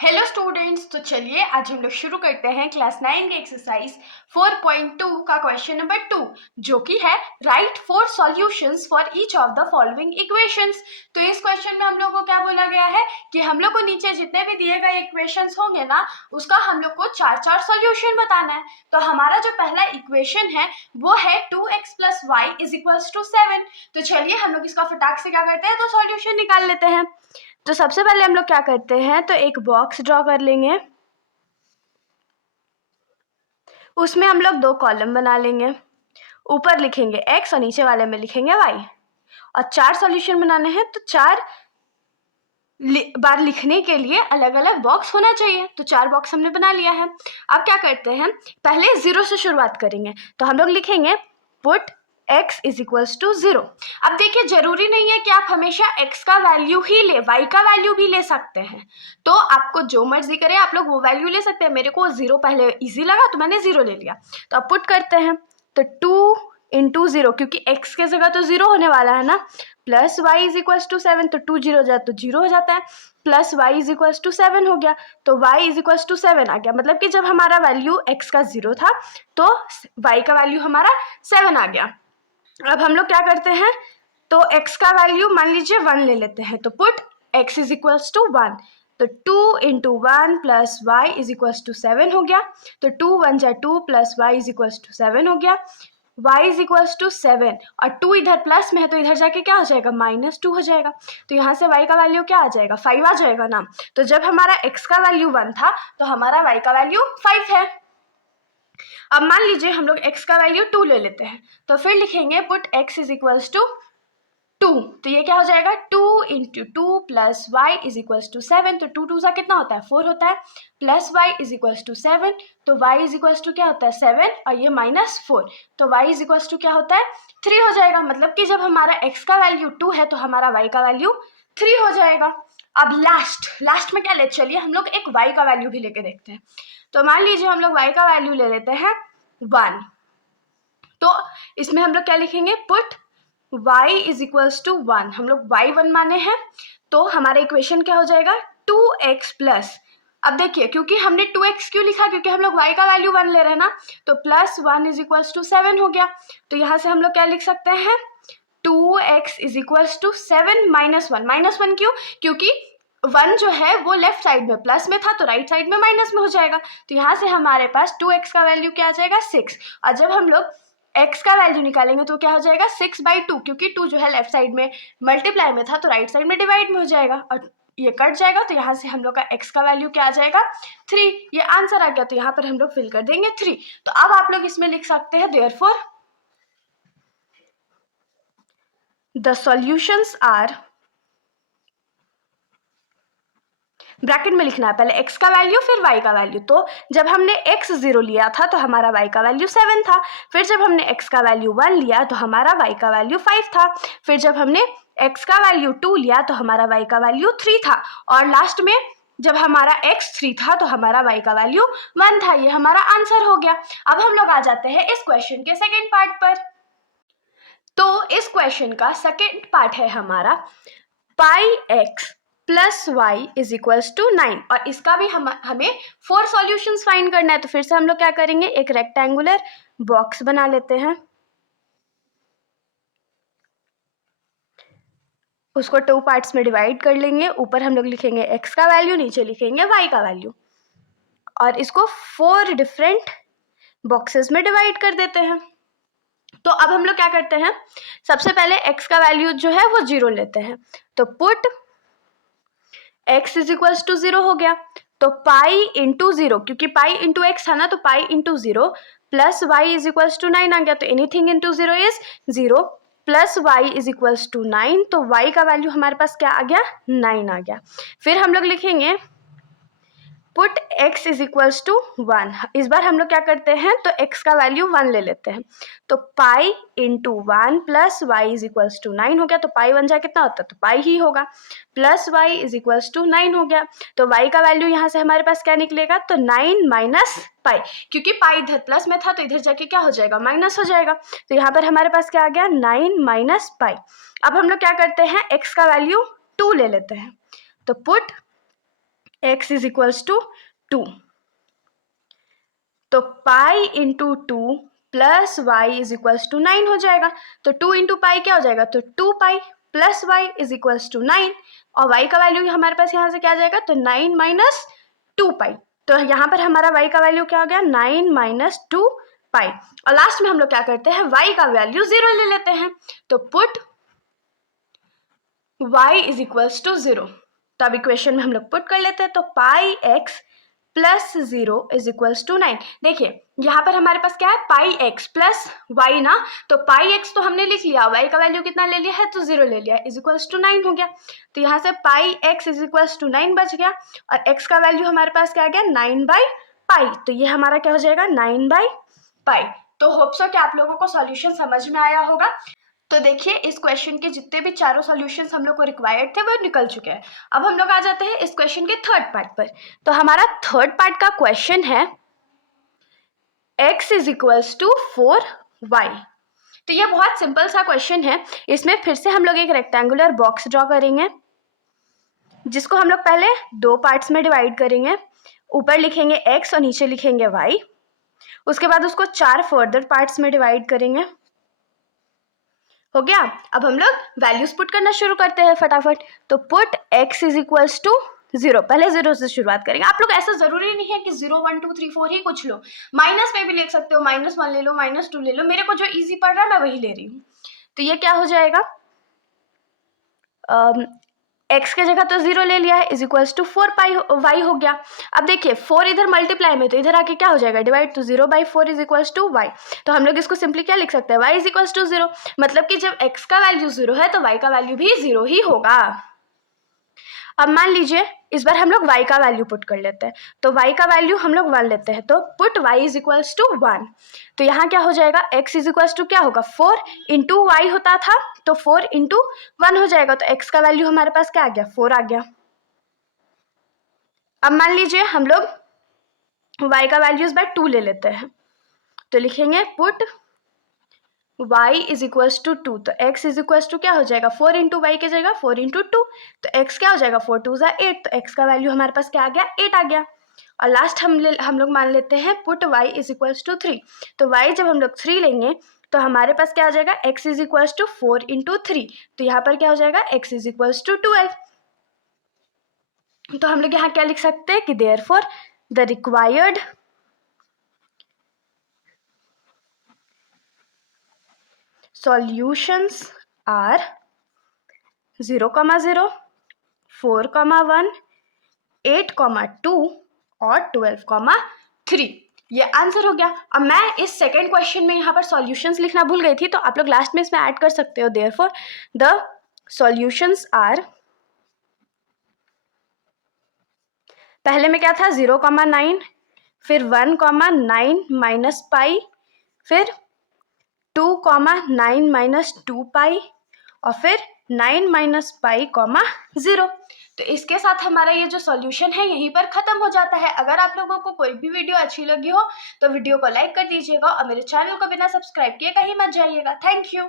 Hello students, तो चलिए आज हम लोग शुरू करते हैं क्लास 9 के एक्सरसाइज 4.2 का क्वेश्चन नंबर 2, जो कि है right 4 solutions for each of the following equations. तो इस क्वेश्चन में हम लोग को क्या बोला गया है कि हम लोग को नीचे जितने भी दिए गए इक्वेशंस होंगे ना, उसका हम लोग को 4 सॉल्यूशन बताना है। तो हमारा जो पहला इक्वेशन है वो है 2x + y = 7। तो चलिए हम लोग इसका फटाक से क्या करते हैं, तो सॉल्यूशन निकाल लेते हैं। तो सबसे पहले हम लोग क्या करते हैं, तो एक बॉक्स ड्रॉ कर लेंगे, उसमें हम लोग 2 कॉलम बना लेंगे। ऊपर लिखेंगे x और नीचे वाले में लिखेंगे y। और 4 सॉल्यूशन बनाने हैं तो 4 बार लिखने के लिए अलग अलग बॉक्स होना चाहिए। तो 4 बॉक्स हमने बना लिया है। अब क्या करते हैं, पहले 0 से शुरुआत करेंगे। तो हम लोग लिखेंगे पुट x = 0। अब देखिए, जरूरी नहीं है कि आप हमेशा x का वैल्यू ही ले, y का वैल्यू भी ले सकते हैं। तो आपको जो मर्जी करे आप लोग वो वैल्यू ले सकते हैं। मेरे को 0 पहले इजी लगा तो मैंने 0 ले लिया। तो अब पुट करते हैं, तो 2 × 0, क्योंकि x के जगह तो 0 होने वाला है ना, प्लस y = 7। तो 2 0 जाए तो 0 हो जाता है, प्लस y = 7 हो गया। तो y = 7 आ गया, मतलब कि जब हमारा वैल्यू x का 0 था तो y का वैल्यू हमारा 7 आ गया। अब हम लोग क्या करते हैं, तो x का वैल्यू मान लीजिए 1 ले लेते हैं। तो पुट x = 1। तो 2 × 1 + y = 7 हो गया। तो 2 1 जा 2 + y = 7 हो गया। y = 7 और 2 इधर प्लस में है तो इधर जाके क्या हो जाएगा, -2 हो जाएगा। तो यहाँ से y का वैल्यू क्या आ जाएगा, 5 आ जाएगा ना। तो जब हमारा x का वैल्यू 1 था तो हमारा y का वैल्यू 5 है। अब मान लीजिए हम लोग x का वैल्यू 2 ले लेते हैं। तो फिर लिखेंगे पुट x = 2। तो ये क्या हो जाएगा, 2 × 2 + y = 7। तो 2 2 सा कितना होता है, 4 होता है, प्लस y = 7। तो y = क्या होता है, 7 और ये -4। तो y = क्या होता है, 3 हो जाएगा। मतलब कि जब हमारा x का वैल्यू 2 है तो हमारा y का वैल्यू 3 हो जाएगा। अब लास्ट में क्या ले, चलिए हम लोग एक y का वैल्यू भी लेके देखते हैं। तो मान लीजिए हम लोग y का वैल्यू ले लेते हैं 1। तो इसमें हम लोग क्या लिखेंगे, पुट y = 1। हम लोग y1 माने हैं, तो हमारा इक्वेशन क्या हो जाएगा, 2x प्लस। अब देखिए, क्योंकि हमने 2x क्यों लिखा, क्योंकि हम लोग y का वैल्यू 1 ले रहे हैं ना, तो +1 = 7 हो गया। तो यहाँ से हम लोग क्या लिख सकते हैं, 2x = 7 -1। -1 क्यों, क्योंकि 1 जो है वो लेफ्ट साइड में प्लस में था तो राइट साइड में माइनस में हो जाएगा। तो यहाँ से हमारे पास 2x का वैल्यू क्या आ जाएगा, 6। और जब हम लोग x का वैल्यू निकालेंगे तो क्या हो जाएगा, 6/2, क्योंकि 2 जो है लेफ्ट साइड में मल्टीप्लाई में था तो राइट साइड में डिवाइड में हो जाएगा और ये कट जाएगा। तो यहाँ से हम लोग का x का वैल्यू क्या आ जाएगा, 3। ये आंसर आ गया। तो यहाँ पर हम लोग फिल कर देंगे 3। तो अब आप लोग इसमें लिख सकते हैं, therefore the solutions are, bracket में लिखना है पहले x का वैल्यू फिर y का वैल्यू। तो जब हमने x 0 लिया था तो हमारा y का वैल्यू 7 था। फिर जब हमने x का वैल्यू 1 लिया तो हमारा y का वैल्यू 5 था। फिर जब हमने x का वैल्यू 2 लिया तो हमारा y का वैल्यू 3 था। और लास्ट में जब हमारा x 3 था तो हमारा y का वैल्यू 1 था। ये हमारा आंसर हो गया। अब हम लोग आ जाते हैं इस क्वेश्चन के सेकेंड पार्ट पर। तो इस क्वेश्चन का सेकेंड पार्ट है हमारा πx + y = 9 और इसका भी हमें 4 सॉल्यूशंस फाइंड करना है। तो फिर से हम लोग क्या करेंगे, एक रेक्टेंगुलर बॉक्स बना लेते हैं, उसको 2 पार्ट्स में डिवाइड कर लेंगे। ऊपर हम लोग लिखेंगे x का वैल्यू, नीचे लिखेंगे y का वैल्यू और इसको 4 डिफरेंट बॉक्सेस में डिवाइड कर देते हैं। तो अब हम लोग क्या करते हैं, सबसे पहले x का वैल्यू जो है वो 0 लेते हैं। तो पुट x = 0 हो गया। तो पाई × 0, क्योंकि पाई × x था ना, तो पाई × 0 प्लस y = 9 आ गया। तो एनीथिंग × 0 इज 0 प्लस y = 9। तो y का वैल्यू हमारे पास क्या आ गया, 9 आ गया। फिर हम लोग लिखेंगे पुट x = 1। इस बार हम लोग क्या करते हैं, तो x का वैल्यू 1 ले लेते हैं। तो पाई × 1 प्लस y = 9 हो गया। तो पाई 1 जा कितना होता है, तो पाई ही होगा, प्लस y = 9 हो गया। तो y का वैल्यू यहाँ से हमारे पास क्या निकलेगा, तो 9 - पाई, क्योंकि पाई इधर प्लस में था तो इधर जाके क्या हो जाएगा, माइनस हो जाएगा। तो यहाँ पर हमारे पास क्या आ गया, 9 - पाई। अब हम लोग क्या करते हैं, x का वैल्यू 2 ले लेते हैं। तो put x is equals to 2। तो pi into 2 plus y is equals to 9 हो जाएगा। तो 2 इंटू पाई क्या हो जाएगा, तो 2 pi plus y is equals to 9, और वाई का वैल्यू हमारे पास यहाँ से क्या आ जाएगा, तो 9 माइनस 2 पाई। तो यहाँ पर हमारा वाई का वैल्यू क्या हो गया, 9 माइनस 2 पाई। और लास्ट में हम लोग क्या करते हैं, वाई का वैल्यू 0 ले लेते हैं। तो put y is equals to 0। तो अब इक्वेशन में हम लोग पुट कर लेते हैं। तो pi x plus 0 is equals to 9। देखिए यहाँ पर हमारे पास क्या है, पाई x प्लस वाई ना, तो पाई x तो हमने लिख लिया, y का वैल्यू कितना ले लिया है, तो 0 ले लिया, इज इक्वल्स टू 9 हो गया। तो यहाँ से पाई x इज इक्वल्स टू 9 बच गया, और x का वैल्यू हमारे पास क्या आ गया, 9 बाई पाई। तो ये हमारा क्या हो जाएगा, 9 बाई पाई। तो होप सो कि आप लोगों को सॉल्यूशन समझ में आया होगा। तो देखिए इस क्वेश्चन के जितने भी चारों सॉल्यूशंस हम लोग को रिक्वायर्ड थे वो निकल चुके हैं। अब हम लोग आ जाते हैं इस क्वेश्चन के थर्ड पार्ट पर। तो हमारा थर्ड पार्ट का क्वेश्चन है x is equals to 4y। तो ये बहुत सिंपल सा क्वेश्चन है। इसमें फिर से हम लोग एक रेक्टेंगुलर बॉक्स ड्रॉ करेंगे, जिसको हम लोग पहले दो पार्ट्स में डिवाइड करेंगे। ऊपर लिखेंगे x और नीचे लिखेंगे y। उसके बाद उसको 4 फर्दर पार्ट्स में डिवाइड करेंगे। हो गया। अब हम लोग वैल्यूज पुट करना शुरू करते हैं फटाफट। तो put x is equals to 0, पहले 0 से शुरुआत करेंगे। आप लोग ऐसा जरूरी नहीं है कि 0 1 2 3 4 ही कुछ लो, माइनस में भी लिख सकते हो, -1 ले लो, -2 ले लो, मेरे को जो इजी पड़ रहा है मैं वही ले रही हूँ। तो ये क्या हो जाएगा, x के जगह तो 0 ले लिया है, is equals to 4 pi y हो गया। अब देखिए 4 इधर मल्टीप्लाई में, तो इधर आके क्या हो जाएगा, डिवाइड। तो 0/4 इज इक्वल्स टू y। तो हम लोग इसको सिंपली क्या लिख सकते हैं, y इज इक्वल्स टू 0। मतलब कि जब x का वैल्यू 0 है तो y का वैल्यू भी 0 ही होगा। अब मान लीजिए इस बार हम लोग y का वैल्यू पुट कर लेते हैं। तो y का वैल्यू हम लोग 1 लेते हैं। तो put y is equals to 1। तो यहाँ क्या हो जाएगा, x इज इक्वल्स टू क्या होगा, 4 इंटू वाई होता था, तो 4 इंटू 1 हो जाएगा। तो x का वैल्यू हमारे पास क्या आ गया, 4 आ गया। अब मान लीजिए हम लोग y का वैल्यू इस बार 2 ले लेते हैं। तो लिखेंगे put y is equals to 2। तो x इज इक्वल्स टू क्या हो जाएगा, 4 इंटू वाई की जगह 4 इंटू 2। तो x क्या हो जाएगा, 4 2 ज़ा 8। तो x का वैल्यू हमारे पास क्या आ गया, 8 आ गया। और लास्ट हम लोग मान लेते हैं put y is equals to 3। तो y जब हम लोग 3 लेंगे तो हमारे पास क्या आ जाएगा, x is equals to 4 into 3। तो यहाँ पर क्या हो जाएगा, x इज इक्वल्स टू 12। तो हम लोग यहाँ क्या लिख सकते हैं कि therefore the required solutions are 0,0, 4,1, 8,2 और 12,3। ये आंसर हो गया। अब मैं इस सेकेंड क्वेश्चन में यहाँ पर सॉल्यूशंस लिखना भूल गई थी, तो आप लोग लास्ट में इसमें ऐड कर सकते हो। देयरफॉर द सॉल्यूशंस आर, पहले में क्या था 0,9, फिर 1,9 माइनस पाई, फिर 2,9 माइनस 2 पाई, और फिर 9 माइनस पाई, 0। तो इसके साथ हमारा ये जो सॉल्यूशन है यहीं पर ख़त्म हो जाता है। अगर आप लोगों को कोई भी वीडियो अच्छी लगी हो तो वीडियो को लाइक कर दीजिएगा, और मेरे चैनल को बिना सब्सक्राइब किए कहीं मत जाइएगा। Thank you.